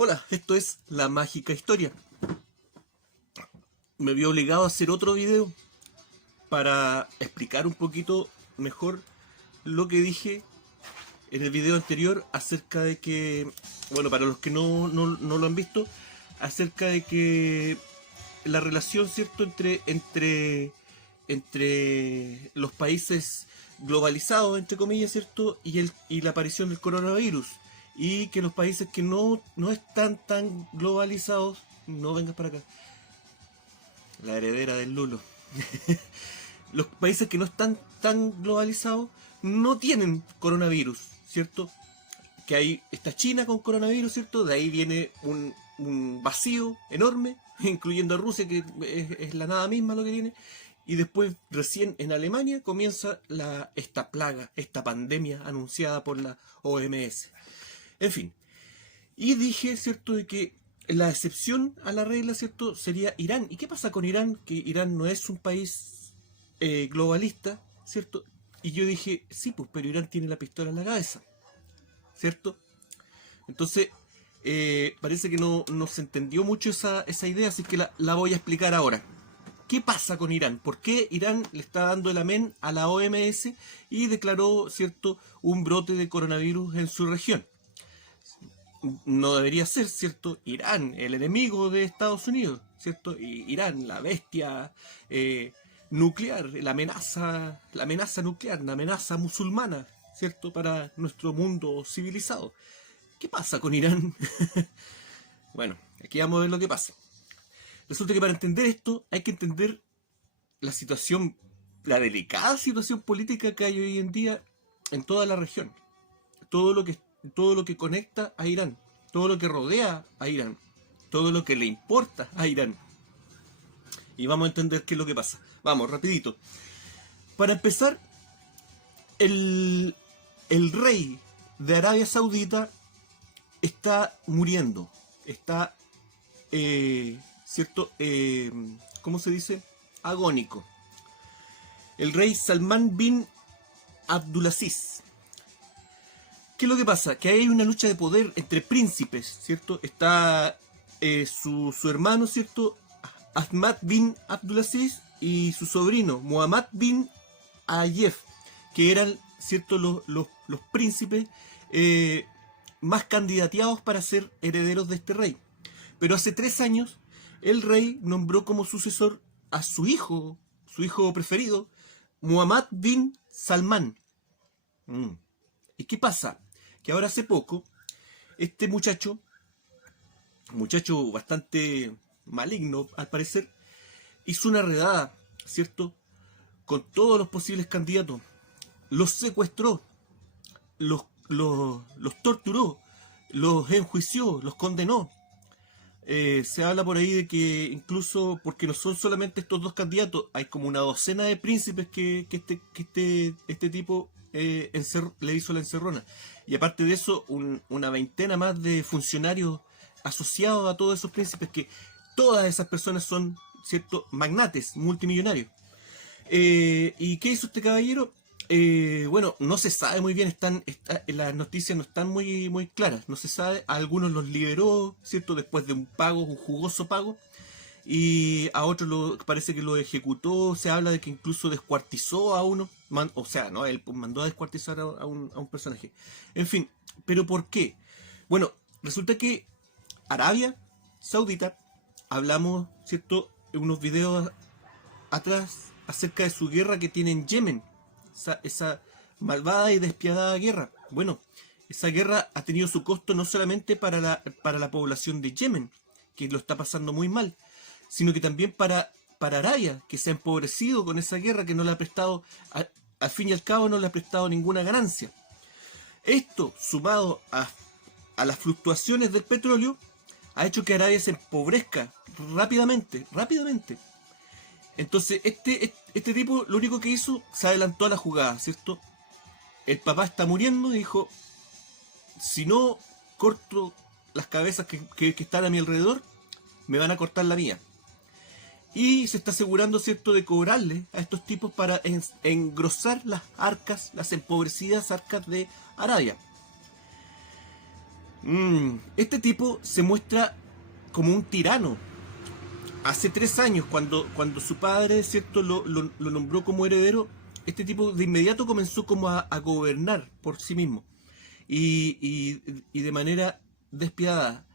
Hola, esto es La Mágica Historia. Me vi obligado a hacer otro video para explicar un poquito mejor lo que dije en el video anterior acerca de que, bueno, para los que no lo han visto, acerca de que la relación, ¿cierto?, entre los países globalizados, entre comillas, ¿cierto?, y la aparición del coronavirus. Y que los países que no están tan globalizados, no vengas para acá, la heredera del Lulo. Los países que no están tan globalizados no tienen coronavirus, ¿cierto? Que ahí está China con coronavirus, ¿cierto? De ahí viene un vacío enorme, incluyendo a Rusia, que es la nada misma lo que tiene. Y después, recién en Alemania, comienza esta plaga, esta pandemia anunciada por la OMS. En fin, y dije, ¿cierto?, de que la excepción a la regla, ¿cierto?, sería Irán. ¿Y qué pasa con Irán? Que Irán no es un país globalista, ¿cierto? Y yo dije, sí, pues, pero Irán tiene la pistola en la cabeza, ¿cierto? Entonces, parece que no se entendió mucho esa idea, así que la voy a explicar ahora. ¿Qué pasa con Irán? ¿Por qué Irán le está dando el amén a la OMS y declaró, ¿cierto?, un brote de coronavirus en su región? No debería ser, ¿cierto? Irán, el enemigo de Estados Unidos, ¿cierto? Irán, la bestia nuclear, la amenaza nuclear, la amenaza musulmana, ¿cierto? Para nuestro mundo civilizado. ¿Qué pasa con Irán? Bueno, aquí vamos a ver lo que pasa. Resulta que para entender esto hay que entender la situación, la delicada situación política que hay hoy en día en toda la región. Todo lo que conecta a Irán, todo lo que rodea a Irán, todo lo que le importa a Irán. Y vamos a entender qué es lo que pasa. Vamos, rapidito. Para empezar, el rey de Arabia Saudita está muriendo. Está, ¿cierto? ¿Cómo se dice? Agónico. El rey Salman bin Abdulaziz. ¿Qué es lo que pasa? Que hay una lucha de poder entre príncipes, ¿cierto? Está su hermano, ¿cierto?, Ahmad bin Abdulaziz, y su sobrino, Muhammad bin Ayef, que eran, ¿cierto?, los príncipes más candidateados para ser herederos de este rey. Pero hace 3 años, el rey nombró como sucesor a su hijo preferido, Muhammad bin Salman. ¿Y qué pasa? Que ahora hace poco, este muchacho bastante maligno al parecer, hizo una redada, ¿cierto?, con todos los posibles candidatos. Los secuestró, los torturó, los enjuició, los condenó. Se habla por ahí de que incluso, porque no son solamente estos 2 candidatos, hay como una docena de príncipes que este tipo le hizo la encerrona. Y aparte de eso, una veintena más de funcionarios asociados a todos esos príncipes, que todas esas personas son, ¿cierto?, magnates, multimillonarios. ¿Y qué hizo este caballero? Bueno, no se sabe muy bien, las noticias no están muy claras, no se sabe. A algunos los liberó, ¿cierto?, después de un jugoso pago, y a otros parece que lo ejecutó. Se habla de que incluso descuartizó a uno, o sea, no, él mandó a descuartizar a un personaje. En fin, ¿pero por qué? Bueno, resulta que Arabia Saudita, hablamos, ¿cierto?, en unos videos atrás acerca de su guerra que tiene en Yemen, esa malvada y despiadada guerra. Bueno, esa guerra ha tenido su costo no solamente para la población de Yemen, que lo está pasando muy mal, sino que también para Arabia, que se ha empobrecido con esa guerra, que no le ha prestado, al fin y al cabo, no le ha prestado ninguna ganancia. Esto, sumado a las fluctuaciones del petróleo, ha hecho que Arabia se empobrezca rápidamente. Entonces, este tipo lo único que hizo, se adelantó a la jugada, ¿cierto? El papá está muriendo y dijo, si no corto las cabezas que están a mi alrededor, me van a cortar la mía. Y se está asegurando, ¿cierto?, de cobrarle a estos tipos para engrosar las empobrecidas arcas de Arabia. Este tipo se muestra como un tirano. Hace 3 años, cuando su padre, ¿cierto?, lo nombró como heredero, este tipo de inmediato comenzó como a gobernar por sí mismo. Y de manera despiadada.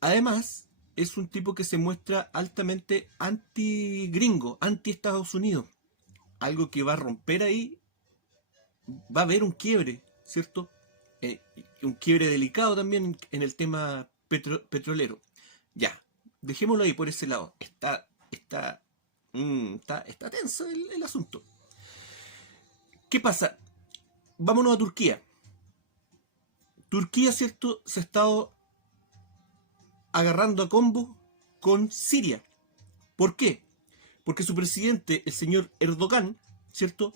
Además, es un tipo que se muestra altamente anti-gringo, anti-Estados Unidos. Algo que va a romper ahí, va a haber un quiebre, ¿cierto? Un quiebre delicado también en el tema petrolero. Ya, dejémoslo ahí por ese lado. Está tenso el asunto. ¿Qué pasa? Vámonos a Turquía. Turquía, ¿cierto?, se ha estado agarrando a combo con Siria. ¿Por qué? Porque su presidente, el señor Erdogan, ¿cierto?,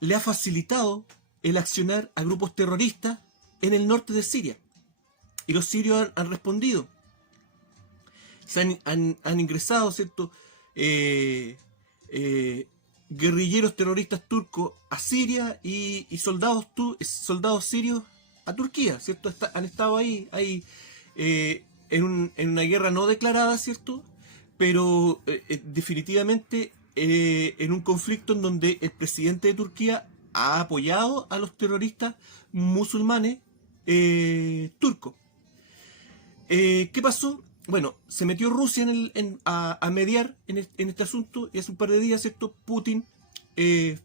le ha facilitado el accionar a grupos terroristas en el norte de Siria. Y los sirios han respondido. Han ingresado, ¿cierto?, guerrilleros terroristas turcos a Siria y soldados sirios a Turquía, ¿cierto? Han estado ahí en una guerra no declarada, ¿cierto? Pero definitivamente en un conflicto en donde el presidente de Turquía ha apoyado a los terroristas musulmanes turcos. ¿Qué pasó? Bueno, se metió Rusia a mediar en este asunto y hace un par de días, ¿cierto?, Putin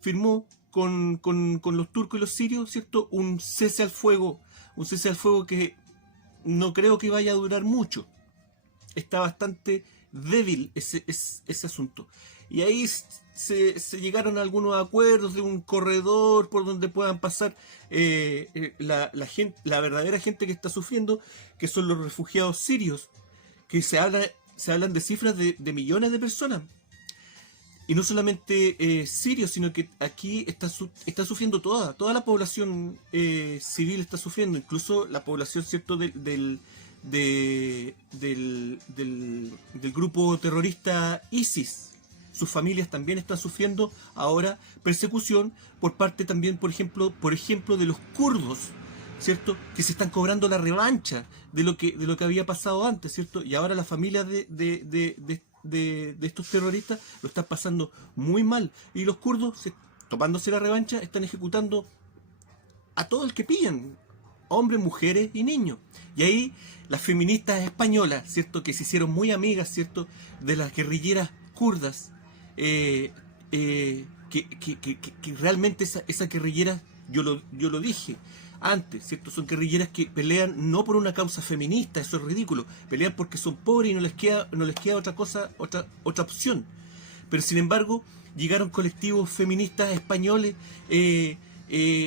firmó con los turcos y los sirios, ¿cierto?, un cese al fuego que no creo que vaya a durar mucho. Está bastante débil ese asunto. Y ahí se llegaron a algunos acuerdos de un corredor por donde puedan pasar la verdadera gente que está sufriendo, que son los refugiados sirios, que se hablan de cifras de millones de personas. Y no solamente sirios, sino que aquí está sufriendo toda la población civil está sufriendo, incluso la población, ¿cierto?, del grupo terrorista ISIS. Sus familias también están sufriendo ahora persecución por parte también, por ejemplo, de los kurdos, ¿cierto?, que se están cobrando la revancha de lo que había pasado antes, ¿cierto? Y ahora las familias de estos terroristas lo están pasando muy mal. Y los kurdos, tomándose la revancha, están ejecutando a todo el que pillan, hombres, mujeres y niños. Y ahí las feministas españolas, ¿cierto?, que se hicieron muy amigas, ¿cierto?, de las guerrilleras kurdas, que realmente esas guerrilleras, yo lo dije antes, ¿cierto?, son guerrilleras que pelean no por una causa feminista, eso es ridículo, pelean porque son pobres y no les queda otra opción. Pero sin embargo, llegaron colectivos feministas españoles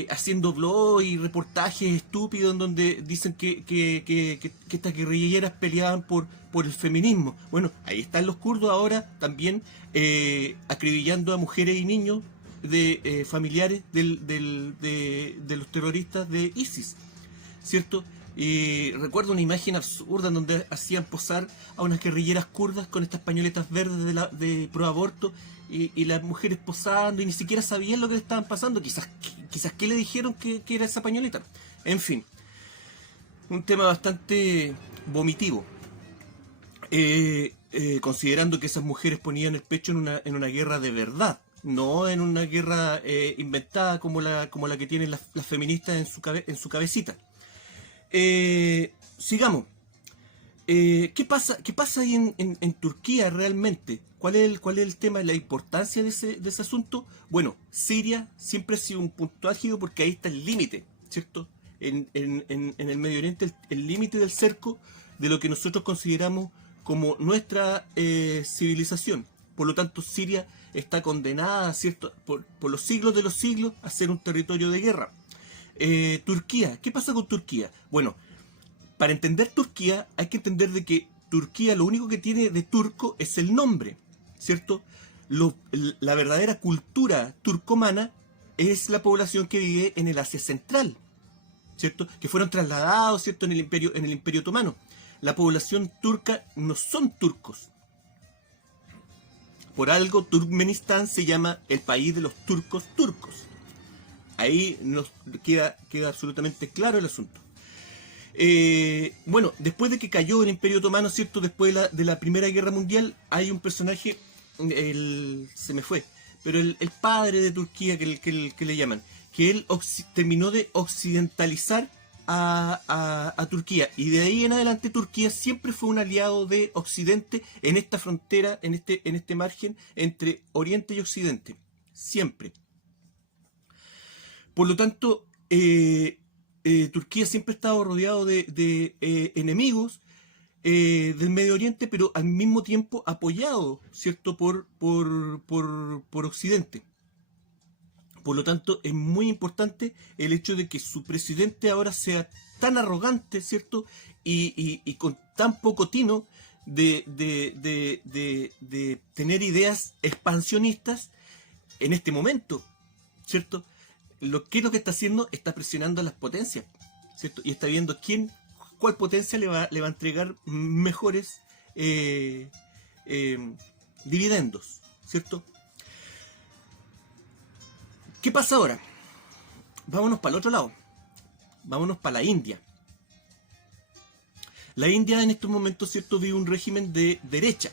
haciendo blogs y reportajes estúpidos en donde dicen que estas guerrilleras peleaban por el feminismo. Bueno, ahí están los kurdos ahora también acribillando a mujeres y niños familiares de los terroristas de ISIS, ¿cierto? Y recuerdo una imagen absurda en donde hacían posar a unas guerrilleras kurdas con estas pañoletas verdes de pro aborto y las mujeres posando y ni siquiera sabían lo que le estaban pasando. Quizás que le dijeron que era esa pañoleta. En fin, un tema bastante vomitivo. Considerando que esas mujeres ponían el pecho en una guerra de verdad, no en una guerra inventada como la que tienen las feministas en su cabecita. Sigamos. ¿Qué pasa ahí en Turquía realmente? ¿Cuál es el tema, la importancia de ese asunto? Bueno, Siria siempre ha sido un punto álgido porque ahí está el límite, ¿cierto? En el Medio Oriente, el límite del cerco de lo que nosotros consideramos como nuestra civilización. Por lo tanto, Siria está condenada, ¿cierto?, por los siglos de los siglos a ser un territorio de guerra. Turquía, ¿qué pasa con Turquía? Bueno, para entender Turquía hay que entender de que Turquía lo único que tiene de turco es el nombre, ¿cierto? La verdadera cultura turcomana es la población que vive en el Asia Central, ¿cierto? Que fueron trasladados, ¿cierto?, en el Imperio Otomano. La población turca no son turcos. Por algo Turkmenistán se llama el país de los turcos. Ahí nos queda absolutamente claro el asunto. Bueno, después de que cayó el Imperio Otomano, ¿cierto? Después de la Primera Guerra Mundial, hay un personaje, se me fue, pero el padre de Turquía, que le llaman, que él terminó de occidentalizar a Turquía, y de ahí en adelante Turquía siempre fue un aliado de Occidente en esta frontera, en este margen entre Oriente y Occidente, siempre. Por lo tanto, Turquía siempre ha estado rodeado de enemigos del Medio Oriente, pero al mismo tiempo apoyado, ¿cierto?, por Occidente. Por lo tanto, es muy importante el hecho de que su presidente ahora sea tan arrogante, ¿cierto?, y con tan poco tino de tener ideas expansionistas en este momento, ¿cierto? ¿Qué es lo que está haciendo? Está presionando a las potencias, ¿cierto? Y está viendo cuál potencia le va a entregar mejores dividendos, ¿cierto? ¿Qué pasa ahora? Vámonos para el otro lado. Vámonos para la India. La India en estos momentos, ¿cierto?, vive un régimen de derecha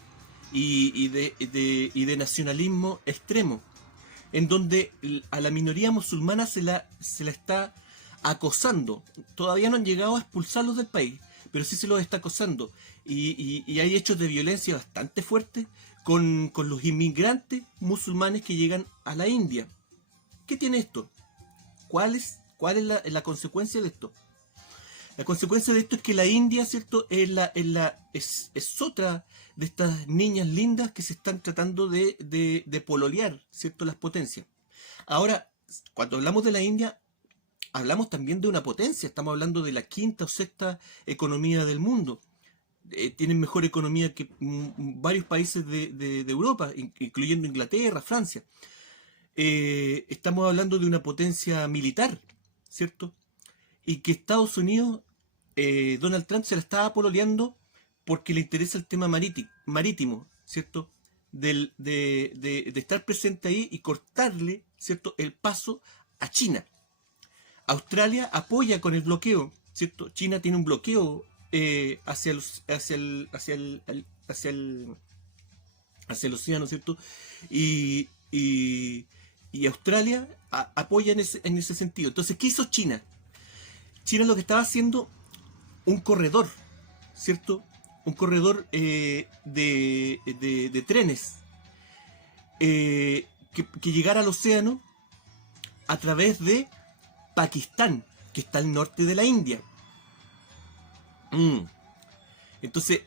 y de nacionalismo extremo, en donde a la minoría musulmana se la está acosando. Todavía no han llegado a expulsarlos del país, pero sí se los está acosando. Y hay hechos de violencia bastante fuertes con los inmigrantes musulmanes que llegan a la India. ¿Qué tiene esto? ¿Cuál es la consecuencia de esto? La consecuencia de esto es que la India, ¿cierto?, es otra de estas niñas lindas que se están tratando de pololear, ¿cierto?, las potencias. Ahora, cuando hablamos de la India, hablamos también de una potencia. Estamos hablando de la quinta o sexta economía del mundo. Tienen mejor economía que varios países de Europa, incluyendo Inglaterra, Francia. Estamos hablando de una potencia militar, ¿cierto? Y que Estados Unidos, Donald Trump se la estaba pololeando porque le interesa el tema marítimo, ¿cierto? De estar presente ahí y cortarle, ¿cierto?, el paso a China. Australia apoya con el bloqueo, ¿cierto? China tiene un bloqueo hacia el océano, ¿cierto? Y Australia apoya en ese sentido. Entonces, ¿qué hizo China? China lo que estaba haciendo, un corredor, ¿cierto? Un corredor de trenes que llegara al océano a través de Pakistán, que está al norte de la India. Entonces,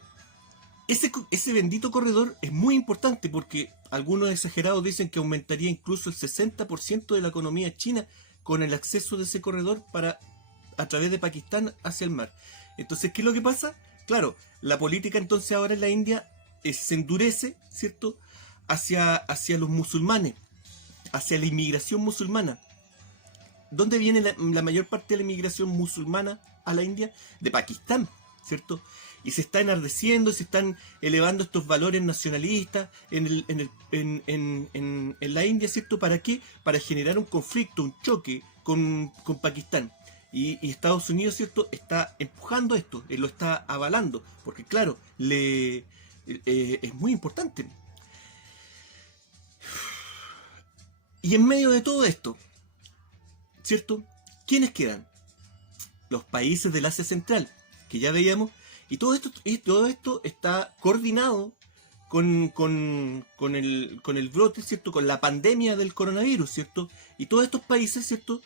ese bendito corredor es muy importante porque algunos exagerados dicen que aumentaría incluso el 60% de la economía china con el acceso de ese corredor a través de Pakistán hacia el mar. Entonces, ¿qué es lo que pasa? Claro, la política entonces ahora en la India se endurece, ¿cierto?, hacia los musulmanes, hacia la inmigración musulmana. ¿Dónde viene la mayor parte de la inmigración musulmana a la India? De Pakistán, ¿cierto? Y se está enardeciendo, se están elevando estos valores nacionalistas en la India, ¿cierto? ¿Para qué? Para generar un conflicto, un choque con Pakistán. Y Estados Unidos, ¿cierto?, está empujando esto, lo está avalando, porque claro, es muy importante. Y en medio de todo esto, ¿cierto?, ¿quiénes quedan? Los países del Asia Central, que ya veíamos, y todo esto está coordinado con el brote, ¿cierto?, con la pandemia del coronavirus, ¿cierto? Y todos estos países, ¿cierto?,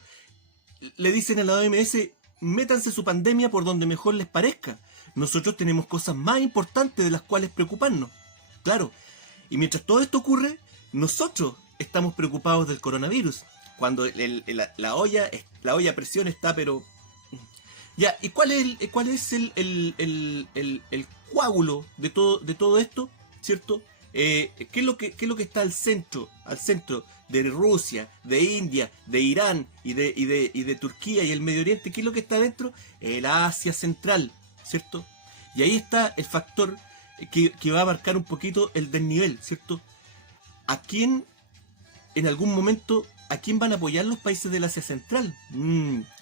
le dicen a la OMS, métanse su pandemia por donde mejor les parezca. Nosotros tenemos cosas más importantes de las cuales preocuparnos. Claro, y mientras todo esto ocurre, nosotros estamos preocupados del coronavirus. Cuando la olla a presión está, pero... Ya, ¿y cuál es el coágulo de todo esto? ¿Cierto? ¿Qué es lo que está al centro de Rusia, de India, de Irán y de Turquía y el Medio Oriente? ¿Qué es lo que está dentro? El Asia Central, ¿cierto? Y ahí está el factor que va a marcar un poquito el desnivel, ¿cierto? ¿A quién, en algún momento, a quién van a apoyar los países del Asia Central?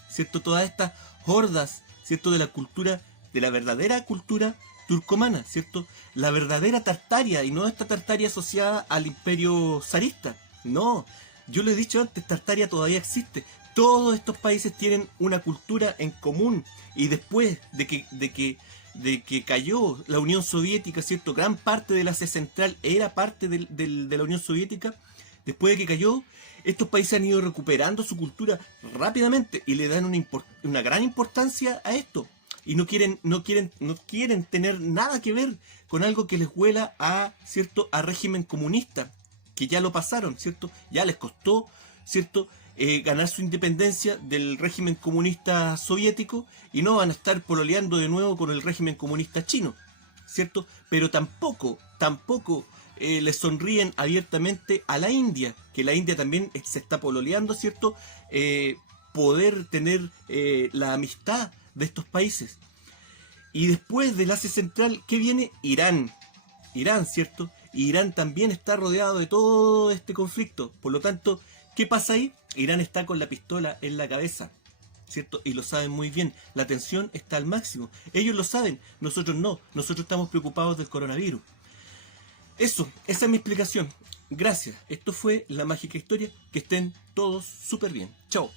¿Cierto? Todas estas hordas ¿cierto? De la cultura, de la verdadera cultura turcomana, ¿cierto? La verdadera Tartaria, y no esta Tartaria asociada al imperio zarista. No, yo lo he dicho antes, Tartaria todavía existe. Todos estos países tienen una cultura en común, y después de que cayó la Unión Soviética, ¿cierto? Gran parte del Asia Central era parte de la Unión Soviética. Después de que cayó, estos países han ido recuperando su cultura rápidamente y le dan una gran importancia a esto. Y no quieren tener nada que ver con algo que les huela a, ¿cierto?, a régimen comunista, que ya lo pasaron, ¿cierto? Ya les costó, ¿cierto?, ganar su independencia del régimen comunista soviético, y no van a estar pololeando de nuevo con el régimen comunista chino, ¿cierto? Pero tampoco les sonríen abiertamente a la India, que la India también se está pololeando, ¿cierto? Poder tener la amistad de estos países. Y después del Asia Central, ¿qué viene? Irán, ¿cierto? Irán también está rodeado de todo este conflicto. Por lo tanto, ¿qué pasa ahí? Irán está con la pistola en la cabeza, ¿cierto? Y lo saben muy bien. La tensión está al máximo. Ellos lo saben, nosotros no. Nosotros estamos preocupados del coronavirus. Esa es mi explicación. Gracias. Esto fue La Mágica Historia. Que estén todos súper bien. Chao.